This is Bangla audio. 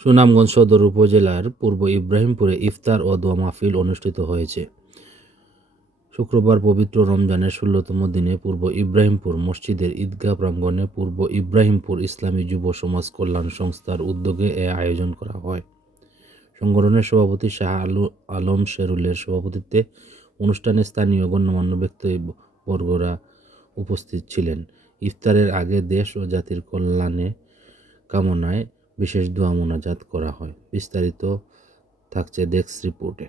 সুনামগঞ্জ সদর উপজেলার পূর্ব ইব্রাহিমপুরে ইফতার ও দোয়া মাহফিল অনুষ্ঠিত হয়েছে। শুক্রবার পবিত্র রমজানের ১৬তম দিনে পূর্ব ইব্রাহিমপুর মসজিদের ঈদগাহ প্রাঙ্গণে পূর্ব ইব্রাহিমপুর ইসলামী যুব সমাজ কল্যাণ সংস্থার উদ্যোগে এ আয়োজন করা হয়। সংগঠনের সভাপতি শাহ আলম শেরুলের সভাপতিত্বে অনুষ্ঠানে স্থানীয় গণ্যমান্য ব্যক্তিবর্গরা উপস্থিত ছিলেন। ইফতারের আগে দেশ ও জাতির কল্যাণে কামনায় বিশেষ দোয়া মোনাজাত করা হয়। বিস্তারিত থাকছে ডেস্ক রিপোর্টে।